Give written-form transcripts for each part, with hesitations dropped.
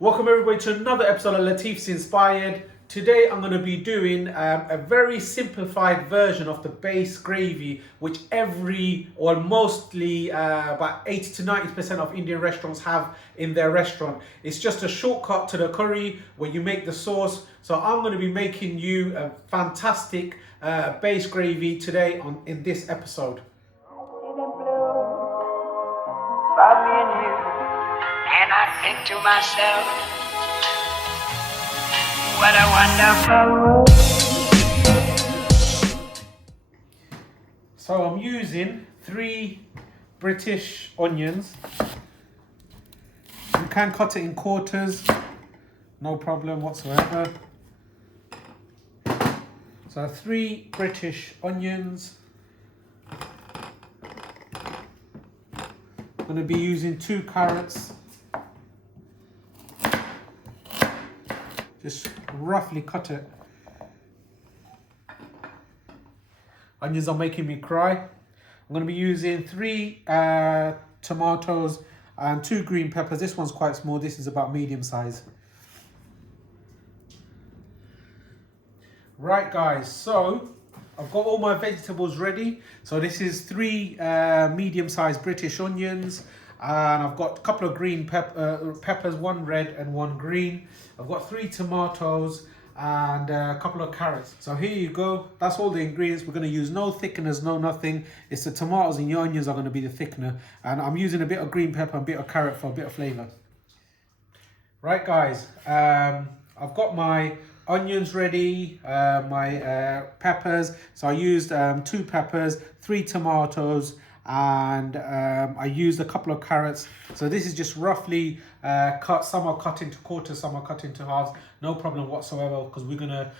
Welcome everybody to another episode of Latifs Inspired. Today I'm going to be doing a very simplified version of the base gravy, which mostly about 80 to 90% of Indian restaurants have in their restaurant. It's just a shortcut to the curry where you make the sauce. So I'm going to be making you a fantastic base gravy today in this episode. And I think to myself, what a wonderful world. So I'm using 3 British onions. You can cut it in quarters, no problem whatsoever. So 3 British onions. I'm going to be using 2 carrots. Just roughly cut it. Onions are making me cry. I'm going to be using 3 tomatoes and 2 green peppers. This one's quite small. This is about medium size. Right guys, so I've got all my vegetables ready. So this is 3 medium-sized British onions, and I've got a couple of green peppers, 1 red and 1 green. I've got 3 tomatoes and a couple of carrots. So here you go. That's all the ingredients. We're going to use no thickeners, no nothing. It's the tomatoes and your onions are going to be the thickener. And I'm using a bit of green pepper and a bit of carrot for a bit of flavour. Right guys, I've got my onions ready, my peppers. So I used 2 peppers, 3 tomatoes, and I used a couple of carrots. So this is just roughly cut. Some are cut into quarters, some are cut into halves. No problem whatsoever, because we're gonna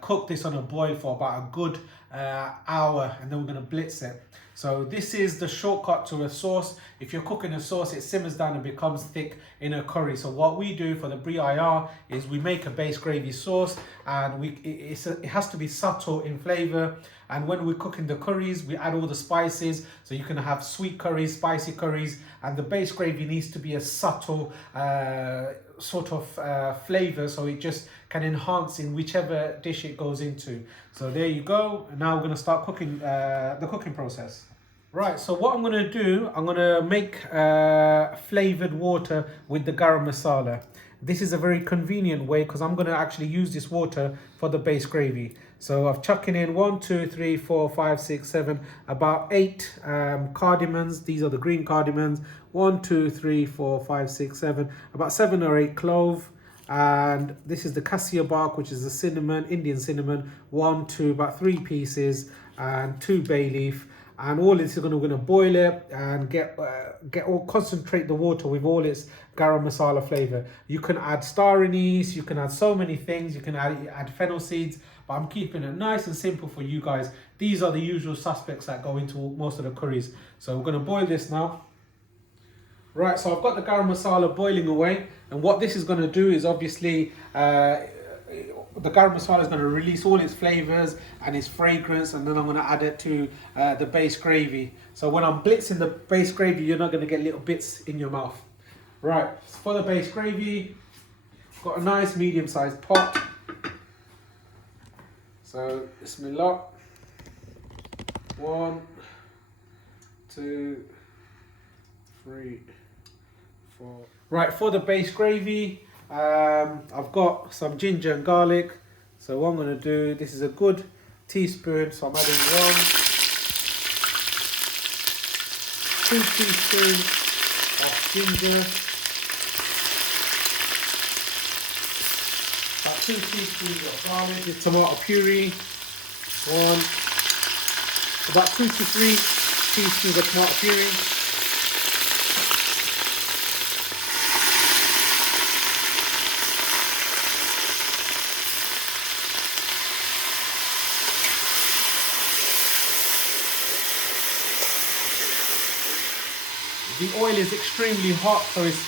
cook this on a boil for about a good hour, and then we're gonna blitz it. So this is the shortcut to a sauce. If you're cooking a sauce, it simmers down and becomes thick in a curry. So what we do for the Brie IR is we make a base gravy sauce, and it has to be subtle in flavor. And when we're cooking the curries, we add all the spices. So you can have sweet curries, spicy curries, and the base gravy needs to be a subtle sort of flavor, so it just can enhance in whichever dish it goes into. So there you go. And now we're going to start cooking the cooking process. Right, so what I'm going to do, I'm going to make flavored water with the garam masala. This is a very convenient way because I'm going to actually use this water for the base gravy. So I've chucking in 1, 2, 3, 4, 5, 6, 7, about 8 cardimons. These are the green cardimons. 1, 2, 3, 4, 5, 6, 7, about 7 or 8 clove. And this is the CASIA bark, which is the cinnamon, Indian cinnamon. 1, 2, about 3 pieces, and 2 bay leaf. And all this is we're going to boil it and concentrate the water with all its garam masala flavor. You can add star anise, you can add so many things. You can add fennel seeds, but I'm keeping it nice and simple for you guys. These are the usual suspects that go into most of the curries. So we're going to boil this now. Right, so I've got the garam masala boiling away, and what this is going to do is obviously the garam masala is going to release all its flavors and its fragrance, and then I'm going to add it to the base gravy. So when I'm blitzing the base gravy, you're not going to get little bits in your mouth. Right, for the base gravy, got a nice medium-sized pot. So bismillah. 1, 2, 3, 4. Right, for the base gravy, I've got some ginger and garlic. So what I'm going to do, this is a good teaspoon, so I'm adding 2 teaspoons of ginger, about 2 teaspoons of garlic, this tomato puree, about 2 to 3 teaspoons of tomato puree. The oil is extremely hot, so it's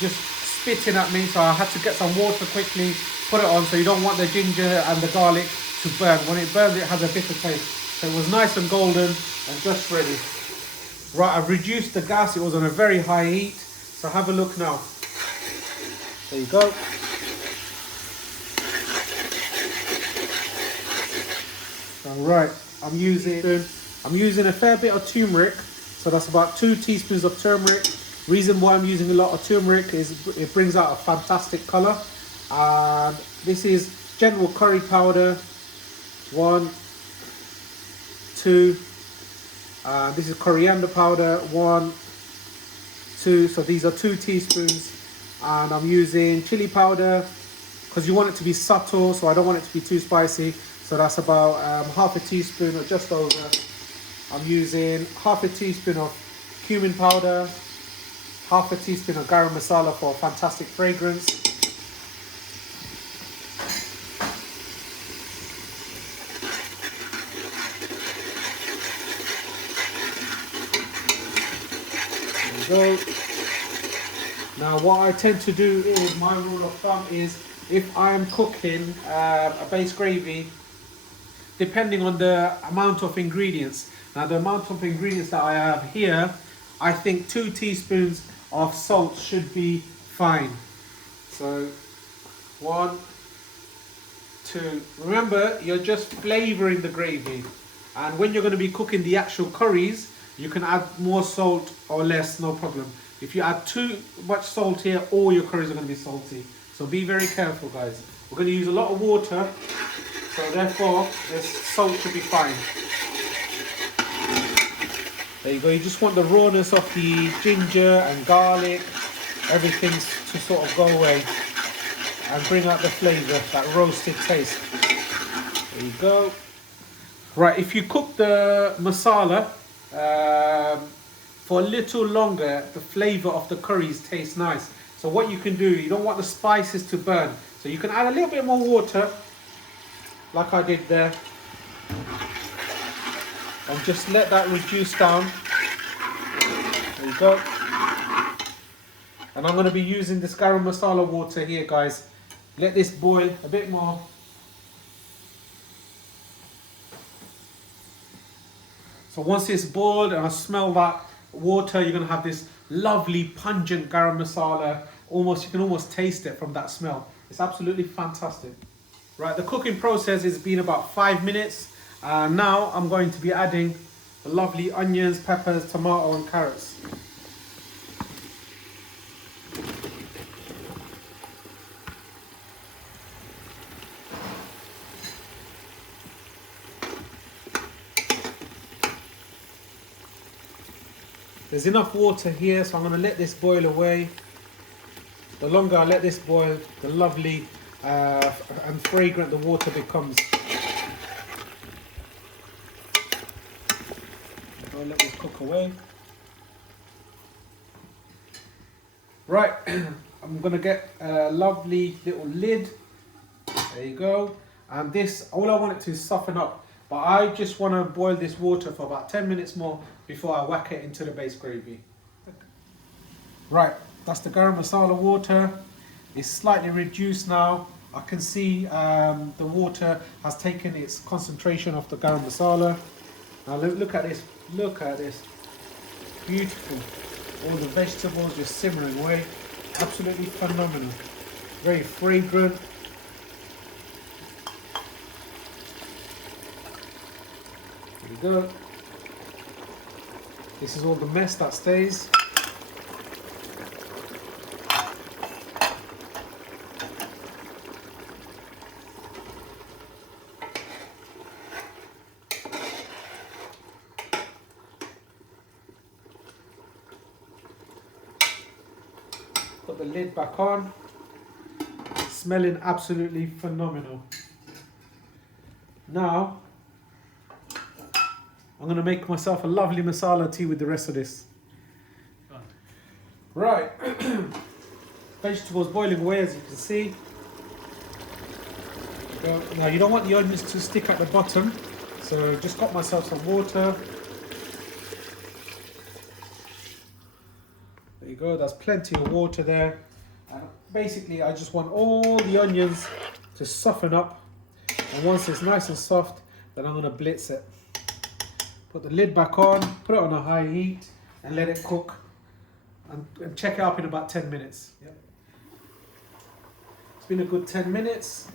just spitting at me, so I had to get some water quickly, put it on, so you don't want the ginger and the garlic to burn. When it burns, it has a bitter taste. So it was nice and golden and just ready. Right, I've reduced the gas. It was on a very high heat. So have a look now. There you go. Alright, I'm using a fair bit of turmeric, so that's about 2 teaspoons of turmeric. Reason why I'm using a lot of turmeric is it brings out a fantastic colour. And this is general curry powder, 1, 2. This is coriander powder, 1, 2. So these are 2 teaspoons. And I'm using chili powder because you want it to be subtle, so I don't want it to be too spicy. So that's about half a teaspoon or just over. I'm using half a teaspoon of cumin powder, half a teaspoon of garam masala for fantastic fragrance. There we go. Now what I tend to do is, my rule of thumb is, if I am cooking a base gravy, depending on the amount of ingredients. Now the amount of ingredients that I have here, I think 2 teaspoons of salt should be fine. So 1, 2. Remember, you're just flavouring the gravy. And when you're going to be cooking the actual curries, you can add more salt or less, no problem. If you add too much salt here, all your curries are going to be salty. So be very careful, guys. We're going to use a lot of water, so therefore this salt should be fine. There you go. You just want the rawness of the ginger and garlic, everything to sort of go away and bring out the flavour, that roasted taste. There you go. Right, if you cook the masala for a little longer, the flavour of the curries tastes nice. So what you can do, you don't want the spices to burn, so you can add a little bit more water, like I did there, and just let that reduce down. There you go. And I'm going to be using this garam masala water here, guys. Let this boil a bit more. So once it's boiled and I smell that water, you're going to have this lovely pungent garam masala. You can almost taste it from that smell. It's absolutely fantastic. Right, the cooking process has been about 5 minutes. Now I'm going to be adding the lovely onions, peppers, tomato and carrots. There's enough water here, so I'm going to let this boil away. The longer I let this boil, the lovely and fragrant the water becomes. I'll let this cook away. Right, I'm going to get a lovely little lid. There you go. And this, all I want it to soften up. But I just want to boil this water for about 10 minutes more before I whack it into the base gravy. Right, that's the garam masala water. It's slightly reduced now. I can see the water has taken its concentration of the garam masala. Now look at this, look at this. Beautiful. All the vegetables just simmering away. Absolutely phenomenal. Very fragrant. There we go. This is all the mess that stays. Put the lid back on. It's smelling absolutely phenomenal. Now, I'm going to make myself a lovely masala tea with the rest of this. Right, vegetables boiling away, as you can see. Now you don't want the onions to stick at the bottom, so just got myself some water. There you go, that's plenty of water there. And basically I just want all the onions to soften up, and once it's nice and soft, then I'm going to blitz it. Put the lid back on, put it on a high heat and let it cook, and check it up in about 10 minutes. Yep. been a good 10 minutes.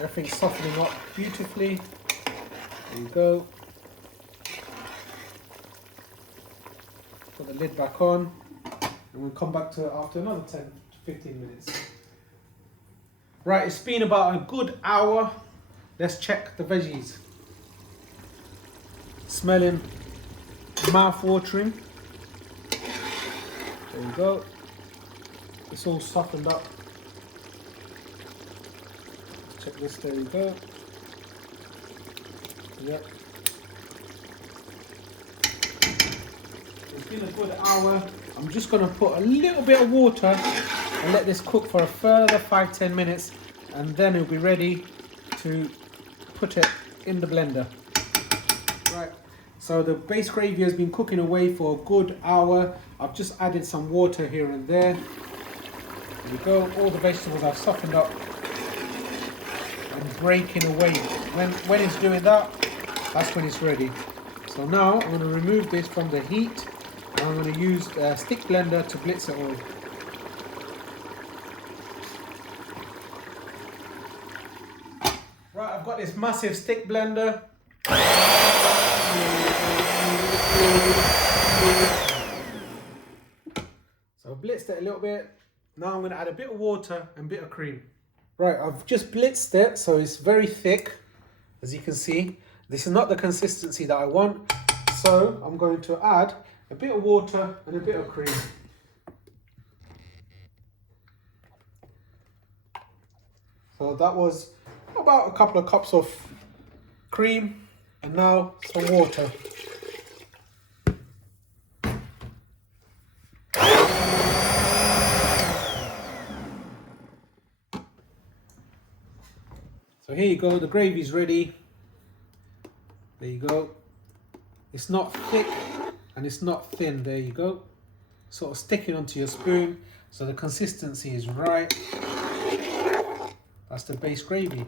Everything's softening up beautifully. There you go. Put the lid back on, and we'll come back to it after another 10 to 15 minutes. Right, it's been about a good hour. Let's check the veggies. Smelling mouth-watering. There you go. It's all softened up. Let's check this, there you go. Yep. It's been a good hour. I'm just going to put a little bit of water and let this cook for a further 5-10 minutes, and then it'll be ready to put it in the blender. Right, so the base gravy has been cooking away for a good hour. I've just added some water here and there. There we go. All the vegetables have softened up and breaking away. When it's doing that, that's when it's ready. So now I'm going to remove this from the heat, and I'm going to use a stick blender to blitz it all. Right, I've got this massive stick blender. So I've blitzed it a little bit. Now I'm going to add a bit of water and a bit of cream. Right, I've just blitzed it, so it's very thick, as you can see. This is not the consistency that I want, so I'm going to add a bit of water and a bit of cream. So that was about a couple of cups of cream, and now some water. So here you go, the gravy's ready. There you go. It's not thick and it's not thin. There you go. Sort of sticking onto your spoon, so the consistency is right. That's the base gravy.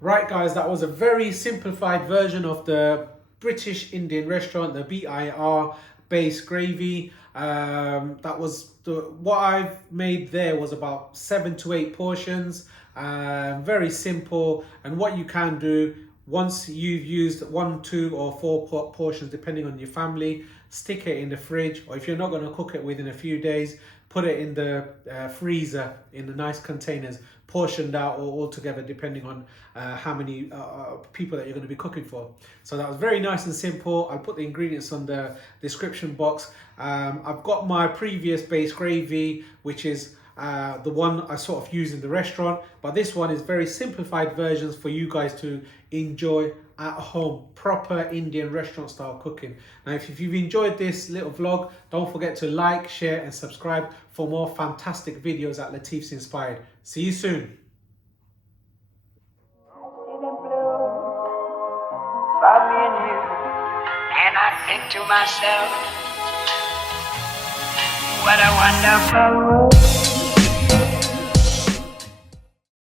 Right guys, that was a very simplified version of the British Indian restaurant, the BIR base gravy. That was what I've made there was about 7 to 8 portions. Very simple, and what you can do once you've used 1, 2 or 4 portions depending on your family, stick it in the fridge, or if you're not going to cook it within a few days, put it in the freezer in the nice containers, portioned out or all together depending on how many people that you're going to be cooking for. So that was very nice and simple. I'll put the ingredients on the description box. I've got my previous base gravy, which is the one I sort of use in the restaurant, but this one is very simplified versions for you guys to enjoy at home, proper Indian restaurant style cooking. Now if you've enjoyed this little vlog, don't forget to like, share and subscribe for more fantastic videos at Latifs Inspired. See you soon. And I think to myself, what a wonderful world.